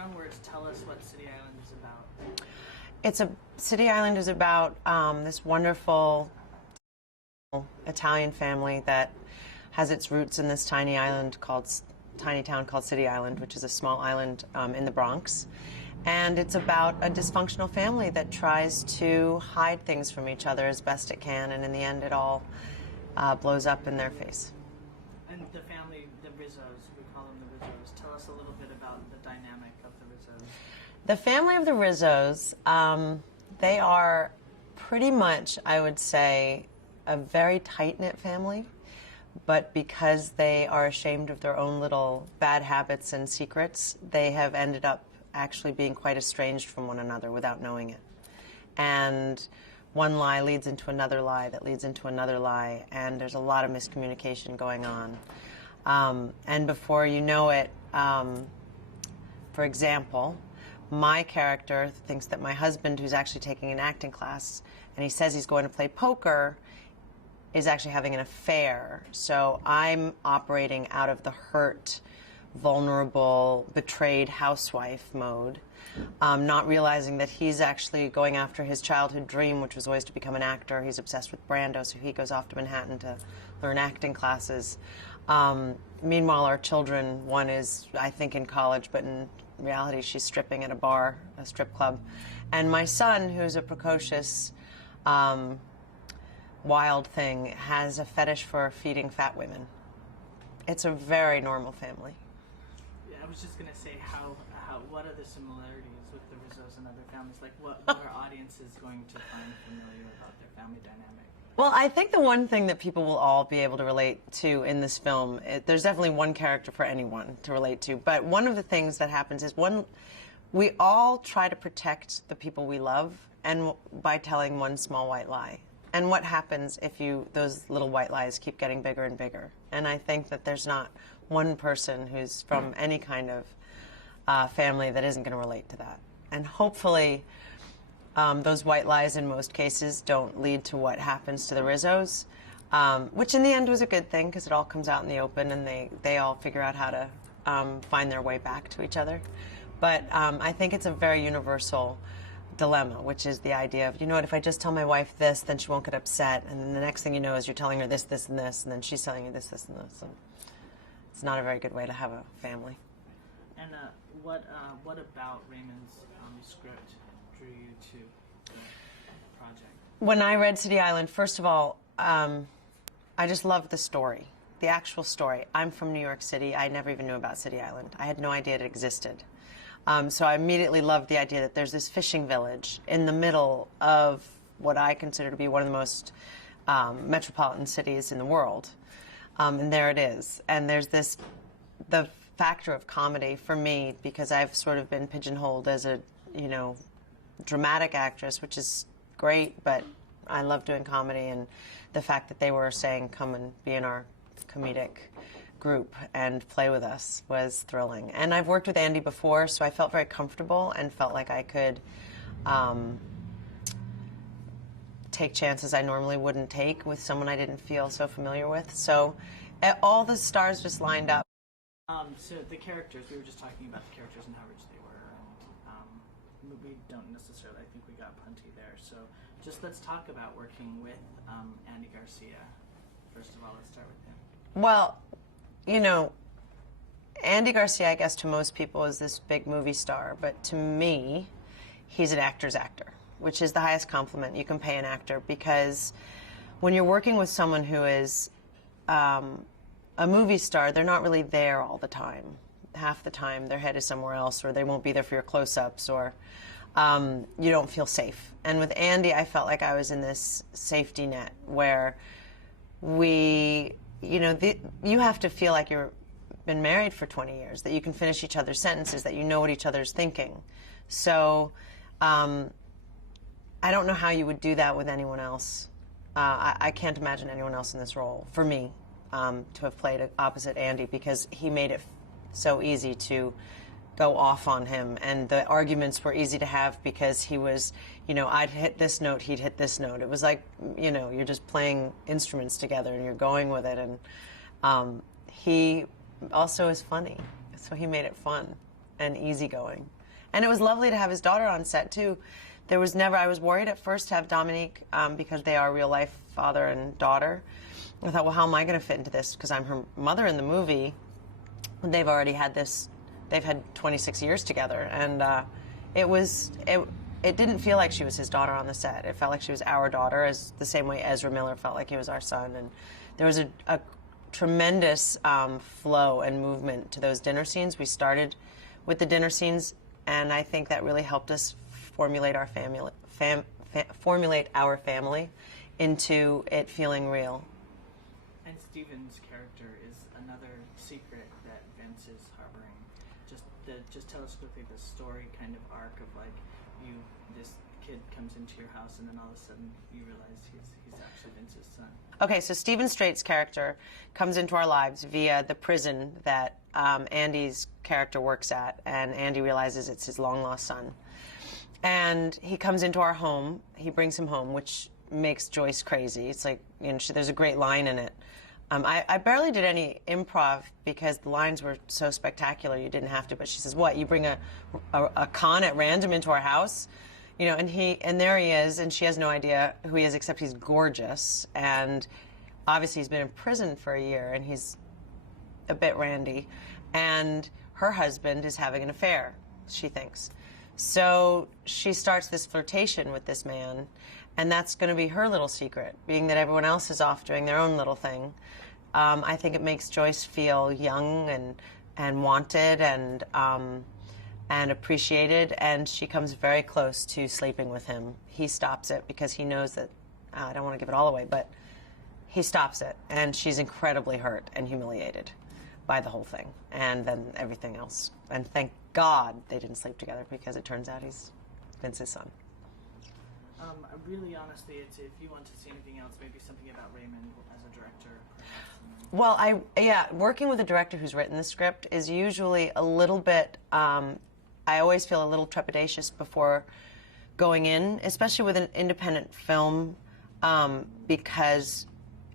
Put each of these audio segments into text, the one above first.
your own words, tell us what City Island is about. City Island is about this wonderful Italian family that has its roots in this tiny town called City Island, which is a small island in the Bronx. And it's about a dysfunctional family that tries to hide things from each other as best it can, and in the end it all blows up in their face. And the family, the Rizzos, we call them the Rizzos. Tell us a little bit about the dynamic of the Rizzos. The family of the Rizzos, they are pretty much, I would say, a very tight-knit family, but because they are ashamed of their own little bad habits and secrets, they have ended up actually being quite estranged from one another without knowing it. And one lie leads into another lie that leads into another lie, and there's a lot of miscommunication going on. And before you know it, for example, my character thinks that my husband, who's actually taking an acting class, and he says he's going to play poker, is actually having an affair. So I'm operating out of the hurt, vulnerable, betrayed housewife mode, not realizing that he's actually going after his childhood dream, which was always to become an actor. He's obsessed with Brando, so he goes off to Manhattan to learn acting classes. Meanwhile, our children, one is, I think, in college, but in reality, she's stripping at a bar, a strip club. And my son, who's a precocious, wild thing, has a fetish for feeding fat women. It's a very normal family. Yeah, I was just going to say, what are the similarities with the Rizzos and other families? Like, what are audiences going to find familiar about their family dynamic? Well, I think the one thing that people will all be able to relate to in this film, there's definitely one character for anyone to relate to, but one of the things that happens is we all try to protect the people we love, and by telling one small white lie. And what happens if those little white lies keep getting bigger and bigger? And I think that there's not one person who's from any kind of family that isn't going to relate to that. And hopefully those white lies in most cases don't lead to what happens to the Rizzos, which in the end was a good thing because it all comes out in the open and they all figure out how to find their way back to each other. But I think it's a very universal dilemma, which is the idea of, you know what, if I just tell my wife this, then she won't get upset, and then the next thing you know is you're telling her this, this, and this, and then she's telling you this, this, and this. And it's not a very good way to have a family. And what about Raymond's script drew you to the project? When I read City Island, first of all, I just loved the story, the actual story. I'm from New York City. I never even knew about City Island. I had no idea it existed. So I immediately loved the idea that there's this fishing village in the middle of what I consider to be one of the most metropolitan cities in the world. And there it is. And there's the factor of comedy for me, because I've sort of been pigeonholed as a, dramatic actress, which is great, but I love doing comedy, and the fact that they were saying, come and be in our comedic group and play with us was thrilling. And I've worked with Andy before, so I felt very comfortable and felt like I could take chances I normally wouldn't take with someone I didn't feel so familiar with. So all the stars just lined up. So the characters, we were just talking about the characters and how rich they were, and we don't necessarily, I think we got plenty there. So just let's talk about working with Andy Garcia. First of all, let's start with him. Well, Andy Garcia, I guess to most people, is this big movie star, but to me, he's an actor's actor, which is the highest compliment you can pay an actor, because when you're working with someone who is a movie star, they're not really there all the time. Half the time, their head is somewhere else, or they won't be there for your close-ups, or you don't feel safe. And with Andy, I felt like I was in this safety net where you have to feel like you've been married for 20 years, that you can finish each other's sentences, that you know what each other's thinking. So I don't know how you would do that with anyone else. I can't imagine anyone else in this role, for me, to have played opposite Andy, because he made it so easy to go off on him, and the arguments were easy to have because he was, I'd hit this note, he'd hit this note. It was like, you're just playing instruments together and you're going with it, and he also is funny, so he made it fun. and easygoing. And it was lovely to have his daughter on set too. There was never, I was worried at first to have Dominique because they are real life father and daughter. I thought, well, how am I going to fit into this? Because I'm her mother in the movie. They've already had this, they've had 26 years together. And it didn't feel like she was his daughter on the set. It felt like she was our daughter, as the same way Ezra Miller felt like he was our son. And there was a tremendous flow and movement to those dinner scenes. We started with the dinner scenes, and I think that really helped us formulate our family into it feeling real. And Steven's character is another secret that Vince is harboring. Just tell us quickly the story kind of arc of like this kid comes into your house and then all of a sudden you realize he's actually Vince's son. Okay, so Stephen Straight's character comes into our lives via the prison that Andy's character works at, and Andy realizes it's his long-lost son. And he comes into our home, he brings him home, which makes Joyce crazy. It's like, there's a great line in it. I barely did any improv because the lines were so spectacular you didn't have to, but she says, what, you bring a con at random into our house? And there he is, and she has no idea who he is except he's gorgeous, and obviously he's been in prison for a year, and he's a bit randy, and her husband is having an affair, she thinks. So she starts this flirtation with this man, and that's going to be her little secret, being that everyone else is off doing their own little thing. I think it makes Joyce feel young and wanted and appreciated, and she comes very close to sleeping with him. He stops it because he knows that, I don't want to give it all away, but he stops it, and she's incredibly hurt and humiliated by the whole thing, and then everything else. And thank God they didn't sleep together, because it turns out he's Vince's son. Really, honestly, if you want to say anything else, maybe something about Raymond as a director, perhaps. Well, working with a director who's written the script is usually a little bit, I always feel a little trepidatious before going in, especially with an independent film, because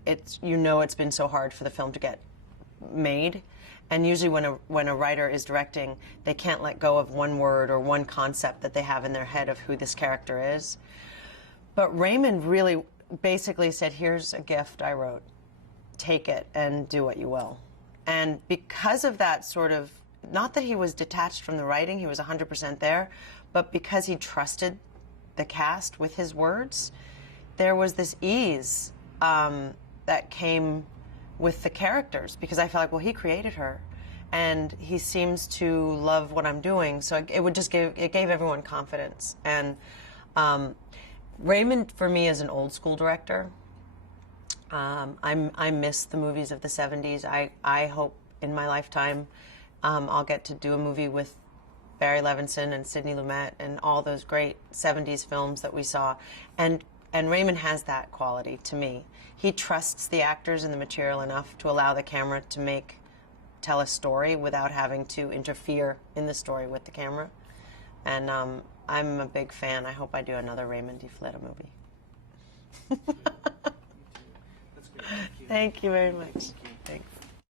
it's been so hard for the film to get made. And usually when a writer is directing, they can't let go of one word or one concept that they have in their head of who this character is. But Raymond really basically said, here's a gift I wrote. Take it and do what you will. And because of that sort of, not that he was detached from the writing, he was 100% there, but because he trusted the cast with his words, there was this ease that came with the characters, because I felt like, well, he created her, and he seems to love what I'm doing, so it gave everyone confidence. And Raymond, for me, is an old school director. I miss the movies of the 70s. I hope in my lifetime I'll get to do a movie with Barry Levinson and Sidney Lumet and all those great 70s films that we saw. And Raymond has that quality to me. He trusts the actors and the material enough to allow the camera to tell a story without having to interfere in the story with the camera. And I'm a big fan. I hope I do another Raymond DiFletta movie. That's great. Thank you. Thank you very much. Thanks.